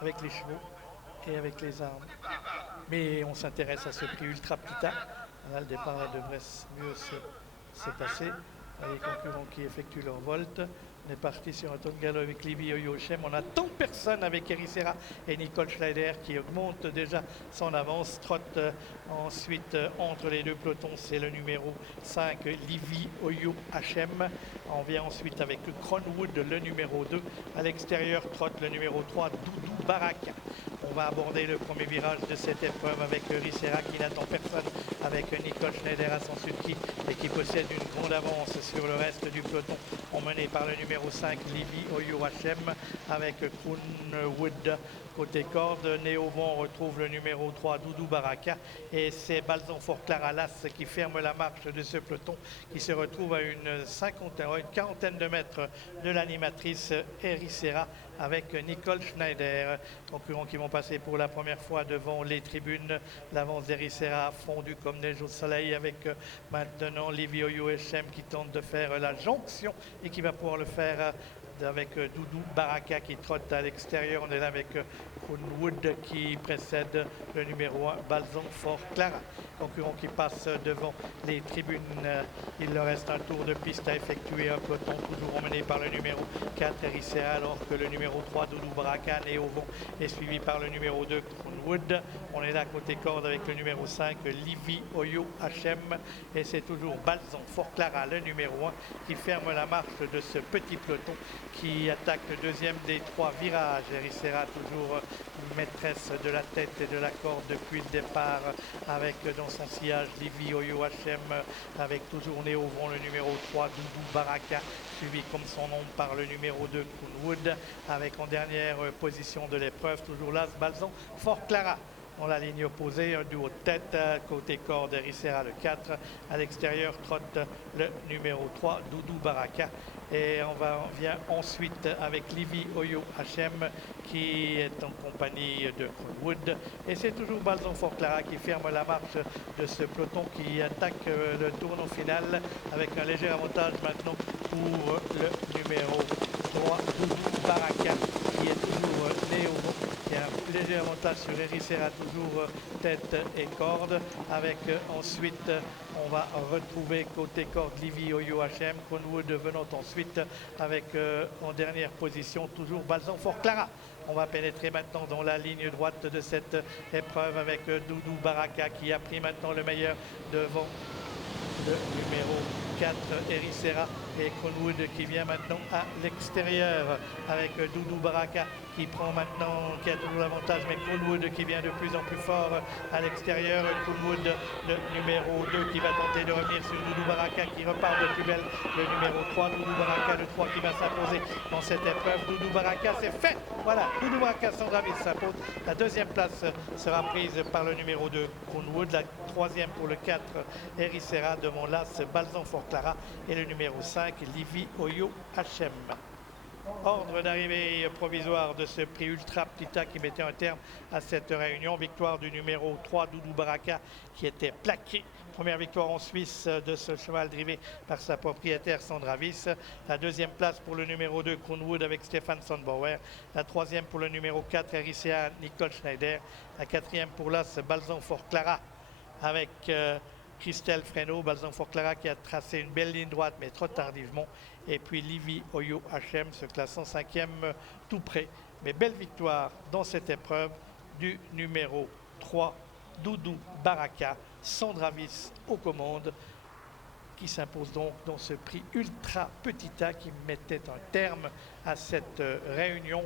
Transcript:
avec les chevaux et avec les armes. Mais on s'intéresse à ce prix Ultra Pita. Là, le départ devrait mieux se passer. Les concurrents qui effectuent leur volte. On est parti sur un ton de galop avec Livy Oyochem. On a tant de personnes avec Ericeira et Nicole Schneider qui augmentent déjà son avance. Trotte ensuite entre les deux pelotons, c'est le numéro 5, Livy Oyo HM. On vient ensuite avec Cronwood, le numéro 2. À l'extérieur, trotte le numéro 3, Doudou Barak. On va aborder le premier virage de cette épreuve avec Ericeira qui n'attend personne, avec Nicole Schneider à son sulky et qui possède une grande avance sur le reste du peloton, emmené par le numéro 5, Livy Oyo HM, avec Cronwood côté corde. Né au vent, on retrouve le numéro 3, Doudou Baraka, et c'est Balzan Fort Clara Las qui ferme la marche de ce peloton, qui se retrouve à une quarantaine de mètres de l'animatrice Ericeira avec Nicole Schneider. Concurrents qui vont passer pour la première fois devant les tribunes. L'avance d'Ericeira a fondu comme neige au soleil, avec maintenant Livy Oyo HM qui tente de faire la jonction et qui va pouvoir le faire avec Doudou Baraka qui trotte à l'extérieur. On est là avec Wood qui précède le numéro 1, Balzan Fort Clara. Concurrent qui passe devant les tribunes. Il leur reste un tour de piste à effectuer. Un peloton toujours emmené par le numéro 4, Ericeira, alors que le numéro 3, Doudou Baraka, né au vent, est suivi par le numéro 2, Wood. On est là côté corde avec le numéro 5, Livy Oyo HM. Et c'est toujours Balzan Fort Clara, le numéro 1, qui ferme la marche de ce petit peloton qui attaque le deuxième des trois virages. Ericeira toujours maîtresse de la tête et de la corde depuis le départ, avec dans son sillage Livy Oyo HM, avec toujours né au vent le numéro 3, Doudou Baraka, suivi comme son nom par le numéro 2, Wood, avec en dernière position de l'épreuve toujours là Balzan Fort Clara. Dans la ligne opposée, un duo de tête, côté corde Ericeira le 4, à l'extérieur trotte le numéro 3, Doudou Baraka. Et on vient ensuite avec Livy Oyo HM qui est en compagnie de Wood. Et c'est toujours Balzan Fort Clara qui ferme la marche de ce peloton qui attaque le tournant final avec un léger avantage maintenant pour le numéro 3, Doudou Baraka, qui est toujours né au vent. Il y a un léger avantage sur Ericeira, toujours tête et corde, avec ensuite on va retrouver côté corde Livy Oyo HM, Cronwood venant ensuite avec en dernière position toujours Balzan Fort Clara. On va pénétrer maintenant dans la ligne droite de cette épreuve avec Doudou Baraka qui a pris maintenant le meilleur devant le numéro 4, Ericeira, et Cronwood qui vient maintenant à l'extérieur avec Doudou Baraka qui prend maintenant, qui a toujours l'avantage, mais Cronwood qui vient de plus en plus fort à l'extérieur. Cronwood, le numéro 2 qui va tenter de revenir sur Doudou Baraka qui repart de plus belle. Le numéro 3, Doudou Baraka, le 3 qui va s'imposer dans cette épreuve. Doudou Baraka, c'est fait. Voilà, Doudou Baraka, Sandravis s'impose. La deuxième place sera prise par le numéro 2, Cronwood. La troisième pour le 4, Ericeira, devant l'As Balzan Fort Clara, et le numéro 5, Livy Oyo HM. Ordre d'arrivée provisoire de ce prix Ultra Pita qui mettait un terme à cette réunion. Victoire du numéro 3, Doudou Baraka, qui était plaqué. Première victoire en Suisse de ce cheval drivé par sa propriétaire Sandra Wyss. La deuxième place pour le numéro 2, Cronwood, avec Stéphane Sandbauer. La troisième pour le numéro 4, Ericeira, Nicole Schneider. La quatrième pour l'As Balzan Fort Clara, avec Christelle Fresneau. Balzan Fort Clara qui a tracé une belle ligne droite mais trop tardivement, et puis Livy Oyo HM se classant 5e tout près. Mais belle victoire dans cette épreuve du numéro 3, Doudou Baraka, Sandra Wyss aux commandes, qui s'impose donc dans ce prix Ultra Petita qui mettait un terme à cette réunion.